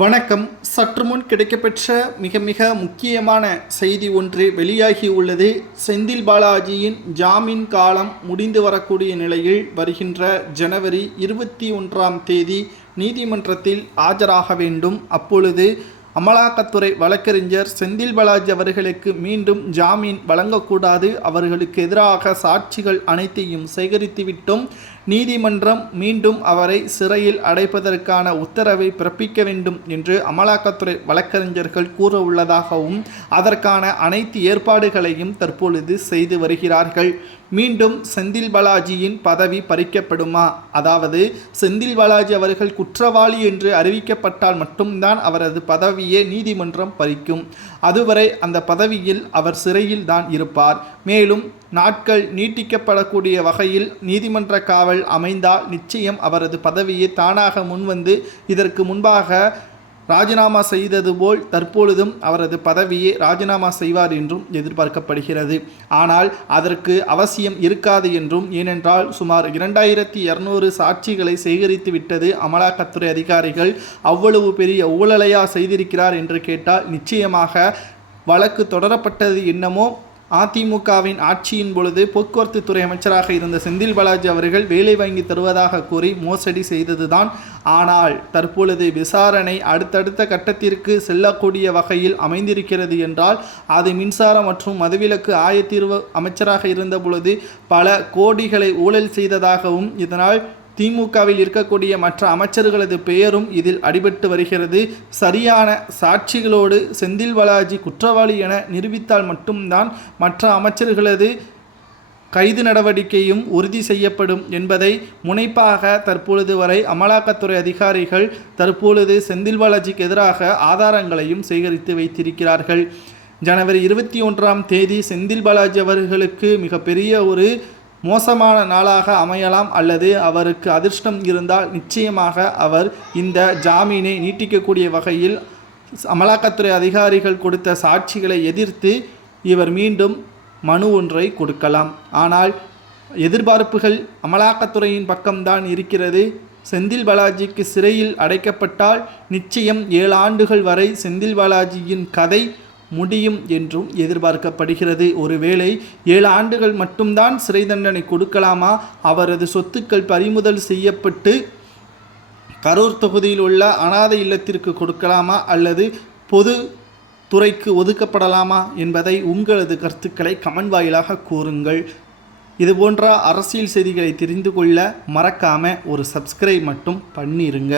வணக்கம். சற்று முன் கிடைக்கப்பெற்ற மிக முக்கியமான செய்தி ஒன்று வெளியாகி உள்ளது. செந்தில் பாலாஜியின் ஜாமீன் காலம் முடிந்து வரக்கூடிய நிலையில் வருகின்ற ஜனவரி 21ஆம் தேதி நீதிமன்றத்தில் ஆஜராக வேண்டும். அப்பொழுது அமலாக்கத்துறை வழக்கறிஞர் செந்தில் பாலாஜி அவர்களுக்கு மீண்டும் ஜாமீன் வழங்கக்கூடாது, அவர்களுக்கு எதிராக சாட்சிகள் அனைத்தையும் சேகரித்துவிட்டும் நீதிமன்றம் மீண்டும் அவரை சிறையில் அடைப்பதற்கான உத்தரவை பிறப்பிக்க வேண்டும் என்று அமலாக்கத்துறை வழக்கறிஞர்கள் கூற உள்ளதாகவும் அதற்கான அனைத்து ஏற்பாடுகளையும் தற்பொழுது செய்து வருகிறார்கள். மீண்டும் செந்தில் பாலாஜியின் பதவி பறிக்கப்படுமா? அதாவது செந்தில் பாலாஜி அவர்கள் குற்றவாளி என்று அறிவிக்கப்பட்டால் மட்டும்தான் அவரது பதவியை நீதிமன்றம் பறிக்கும். அதுவரை அந்த பதவியில் அவர் சிறையில் தான் இருப்பார். மேலும் நாட்கள் நீட்டிக்கப்படக்கூடிய வகையில் நீதிமன்ற காவல் அமைந்தால் நிச்சயம் அவரது பதவியை தானாக முன்வந்து இதற்கு முன்பாக ராஜினாமா செய்தது போல் தற்பொழுதும் அவரது பதவியை ராஜினாமா செய்வார் என்றும் எதிர்பார்க்கப்படுகிறது. ஆனால் அதற்கு அவசியம் இருக்காது என்றும், ஏனென்றால் சுமார் 2200 சாட்சிகளை சேகரித்து விட்டது அமலாக்கத்துறை அதிகாரிகள். அவ்வளவு பெரிய ஊழலையா செய்திருக்கிறார் என்று கேட்டால் நிச்சயமாக வழக்கு தொடரப்பட்டது என்னமோ அதிமுகவின் ஆட்சியின் பொழுது போக்குவரத்து துறை அமைச்சராக இருந்த செந்தில் பாலாஜி அவர்கள் வேலை வாங்கி தருவதாக கூறி மோசடி செய்ததுதான். ஆனால் தற்பொழுது விசாரணை அடுத்தடுத்த கட்டத்திற்கு செல்லக்கூடிய வகையில் அமைந்திருக்கிறது என்றால் அது மின்சாரம் மற்றும் மதுவிலக்கு ஆயத்தீர்வு அமைச்சராக இருந்த பொழுது பல கோடிகளை ஊழல் செய்ததாகவும் இதனால் திமுகவில் இருக்கக்கூடிய மற்ற அமைச்சர்களது பெயரும் இதில் அடிபட்டு வருகிறது. சரியான சாட்சிகளோடு செந்தில் பாலாஜி குற்றவாளி என நிரூபித்தால் மட்டும்தான் மற்ற அமைச்சர்களது கைது நடவடிக்கையும் உறுதி செய்யப்படும் என்பதை முனைப்பாக தற்பொழுது வரை அமலாக்கத்துறை அதிகாரிகள் தற்பொழுது செந்தில் பாலாஜிக்கு எதிராக ஆதாரங்களையும் சேகரித்து வைத்திருக்கிறார்கள். ஜனவரி 21ஆம் தேதி செந்தில் பாலாஜி அவர்களுக்கு மிகப்பெரிய ஒரு மோசமான நாளாக அமையலாம், அல்லது அவருக்கு அதிர்ஷ்டம் இருந்தால் நிச்சயமாக அவர் இந்த ஜாமீனை நீட்டிக்கக்கூடிய வகையில் அமலாக்கத்துறை அதிகாரிகள் கொடுத்த சாட்சிகளை எதிர்த்து இவர் மீண்டும் மனு ஒன்றை கொடுக்கலாம். ஆனால் எதிர்பார்ப்புகள் அமலாக்கத்துறையின் பக்கம்தான் இருக்கிறது. செந்தில் பாலாஜிக்கு சிறையில் அடைக்கப்பட்டால் நிச்சயம் 7 ஆண்டுகள் வரை செந்தில் பாலாஜியின் கதை முடியும் என்றும் எதிர்பார்க்கப்படுகிறது. ஒருவேளை 7 ஆண்டுகள் மட்டும்தான் சிறை தண்டனை கொடுக்கலாமா? அவரது சொத்துக்கள் பறிமுதல் செய்யப்பட்டு கரூர் தொகுதியில் உள்ள அனாதை இல்லத்திற்கு கொடுக்கலாமா, அல்லது பொது துறைக்கு ஒதுக்கப்படலாமா என்பதை உங்களது கருத்துக்களை கமெண்ட் வாயிலாக கூறுங்கள். இதுபோன்ற அரசியல் செய்திகளை தெரிந்து கொள்ள மறக்காமல் ஒரு சப்ஸ்கிரைப் மட்டும் பண்ணிருங்க.